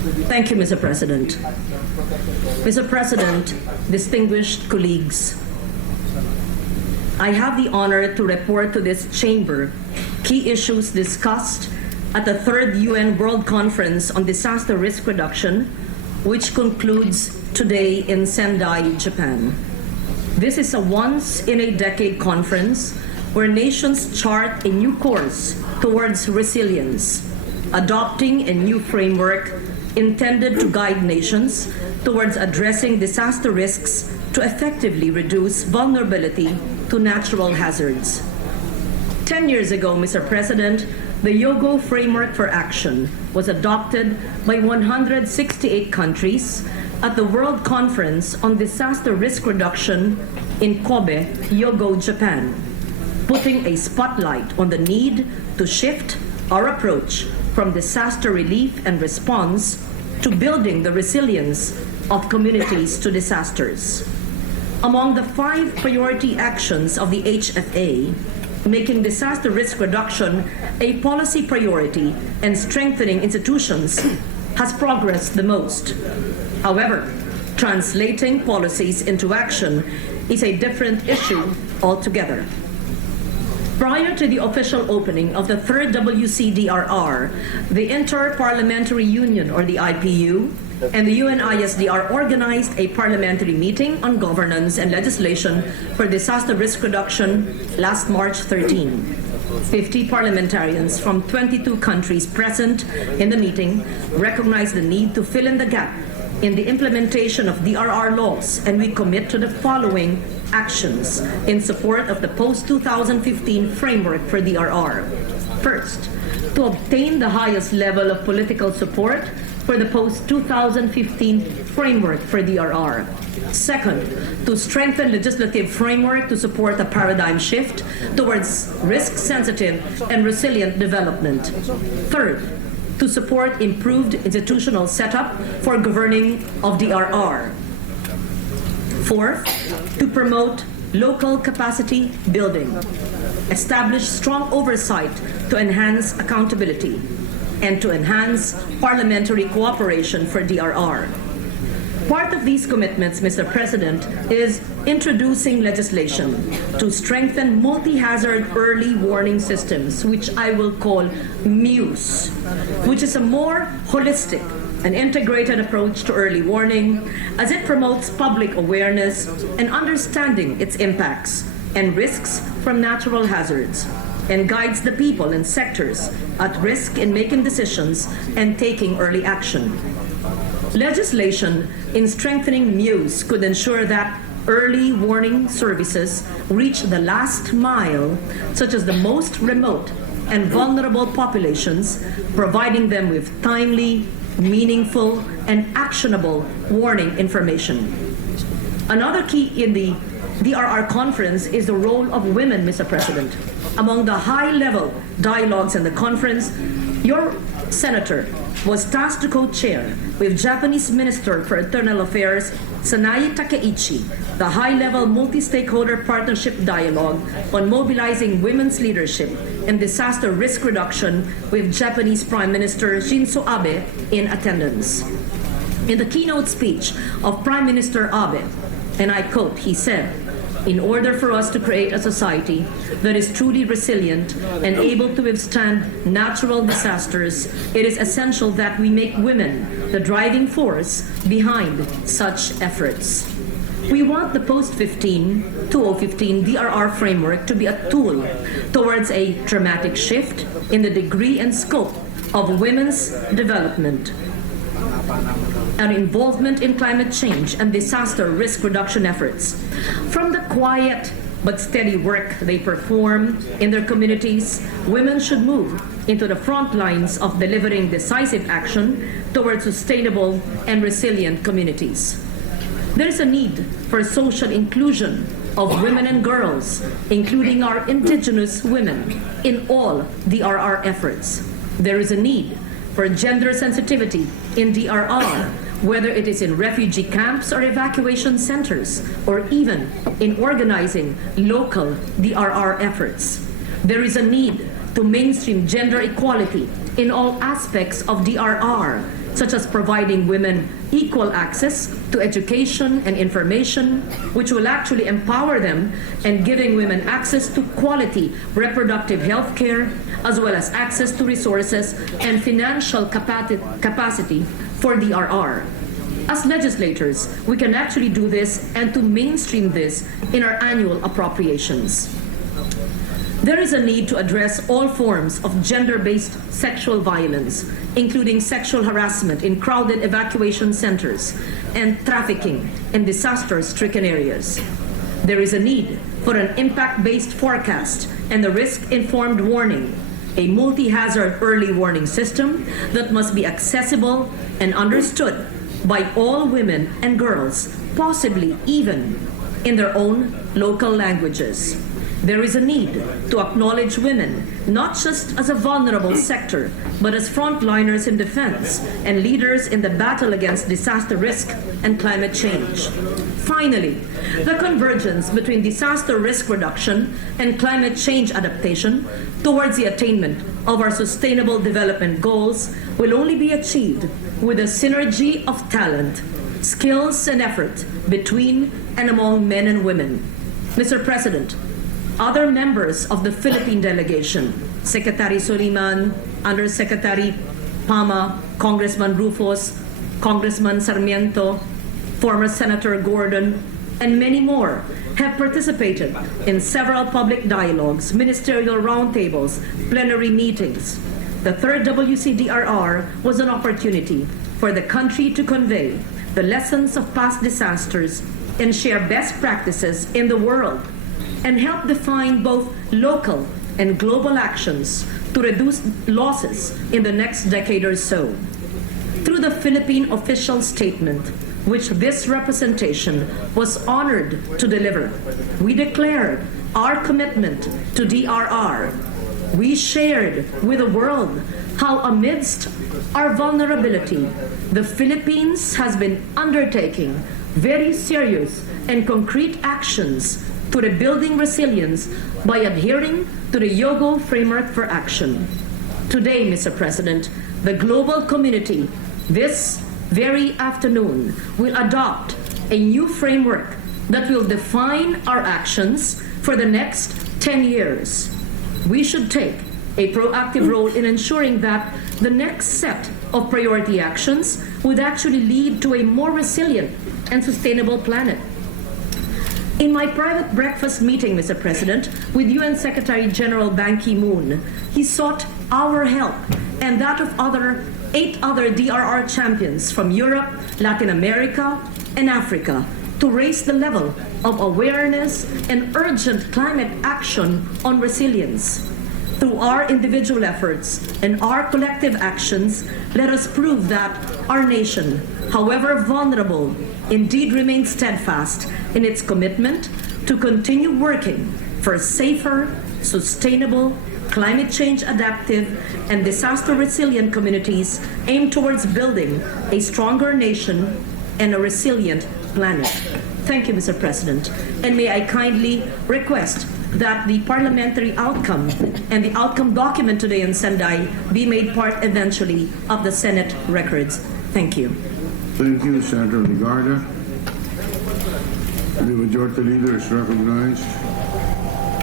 Thank you, Mr. President. Mr. President, distinguished colleagues, I have the honor to report to this chamber key issues discussed at the 3rd UN World Conference on Disaster Risk Reduction, which concludes today in Sendai, Japan. This is a once-in-a-decade conference where nations chart a new course towards resilience, adopting a new framework intended to guide nations towards addressing disaster risks to effectively reduce vulnerability to natural hazards. 10 years ago, Mr. President, the Hyogo Framework for Action was adopted by 168 countries at the World Conference on Disaster Risk Reduction in Kobe, Hyogo, Japan, putting a spotlight on the need to shift our approach from disaster relief and response to building the resilience of communities to disasters. Among the 5 priority actions of the HFA, making disaster risk reduction a policy priority and strengthening institutions has progressed the most. However, translating policies into action is a different issue altogether. Prior to the official opening of the 3rd WCDRR, the Inter-Parliamentary Union, or the IPU, and the UNISDR organized a parliamentary meeting on governance and legislation for disaster risk reduction last March 13. 50 parliamentarians from 22 countries present in the meeting recognized the need to fill in the gap in the implementation of DRR laws, and we commit to the following actions in support of the post-2015 framework for DRR. First, to obtain the highest level of political support for the post-2015 framework for DRR. Second, to strengthen legislative framework to support a paradigm shift towards risk-sensitive and resilient development. Third, to support improved institutional setup for governing of DRR. Fourth, to promote local capacity building, establish strong oversight to enhance accountability, and to enhance parliamentary cooperation for DRR. Part of these commitments, Mr. President, is introducing legislation to strengthen multi-hazard early warning systems, which I will call MUSE, which is a more holistic and integrated approach to early warning, as it promotes public awareness and understanding its impacts and risks from natural hazards, and guides the people and sectors at risk in making decisions and taking early action. Legislation in strengthening MUSE could ensure that early warning services reach the last mile, such as the most remote and vulnerable populations, providing them with timely, meaningful, and actionable warning information. Another key in the DRR conference is the role of women, Mr. President. Among the high-level dialogues in the conference, your senator was tasked to co-chair with Japanese Minister for Internal Affairs Sanae Takeichi the high-level multi-stakeholder partnership dialogue on mobilizing women's leadership and disaster risk reduction with Japanese Prime Minister Shinzo Abe in attendance. In the keynote speech of Prime Minister Abe, and I quote, he said, "In order for us to create a society that is truly resilient and able to withstand natural disasters, it is essential that we make women the driving force behind such efforts." We want the post-2015 DRR framework to be a tool towards a dramatic shift in the degree and scope of women's development and involvement in climate change and disaster risk reduction efforts. From the quiet but steady work they perform in their communities, women should move into the front lines of delivering decisive action towards sustainable and resilient communities. There is a need for social inclusion of women and girls, including our indigenous women, in all DRR efforts. There is a need for gender sensitivity in DRR, whether it is in refugee camps or evacuation centers, or even in organizing local DRR efforts. There is a need to mainstream gender equality in all aspects of DRR, such as providing women equal access to education and information, which will actually empower them, and giving women access to quality reproductive health care, as well as access to resources and financial capacity for DRR. As legislators, we can actually do this and to mainstream this in our annual appropriations. There is a need to address all forms of gender-based sexual violence, including sexual harassment in crowded evacuation centers and trafficking in disaster-stricken areas. There is a need for an impact-based forecast and a risk-informed warning, a multi-hazard early warning system that must be accessible and understood by all women and girls, possibly even in their own local languages. There is a need to acknowledge women not just as a vulnerable sector, but as frontliners in defense and leaders in the battle against disaster risk and climate change. Finally, the convergence between disaster risk reduction and climate change adaptation towards the attainment of our sustainable development goals will only be achieved with a synergy of talent, skills, and effort between and among men and women. Mr. President, other members of the Philippine delegation, Secretary Soliman, Undersecretary Pama, Congressman Rufus, Congressman Sarmiento, former Senator Gordon, and many more have participated in several public dialogues, ministerial roundtables, plenary meetings. The third WCDRR was an opportunity for the country to convey the lessons of past disasters and share best practices in the world, and help define both local and global actions to reduce losses in the next decade or so. Through the Philippine official statement, which this representation was honored to deliver, we declared our commitment to DRR. We shared with the world how amidst our vulnerability, the Philippines has been undertaking very serious and concrete actions to rebuilding resilience by adhering to the Yogo Framework for Action. Today, Mr. President, the global community this very afternoon will adopt a new framework that will define our actions for the next 10 years. We should take a proactive role in ensuring that the next set of priority actions would actually lead to a more resilient and sustainable planet. In my private breakfast meeting, Mr. President, with UN Secretary General Ban Ki-moon, he sought our help and that of 8 other DRR champions from Europe, Latin America, and Africa to raise the level of awareness and urgent climate action on resilience. Through our individual efforts and our collective actions, let us prove that our nation, however vulnerable, indeed remains steadfast in its commitment to continue working for safer, sustainable, climate change adaptive, and disaster resilient communities aimed towards building a stronger nation and a resilient planet. Thank you, Mr. President. And may I kindly request that the parliamentary outcome and the outcome document today in Sendai be made part eventually of the Senate records. Thank you. Thank you, Senator Legarda. The Majority Leader is recognized.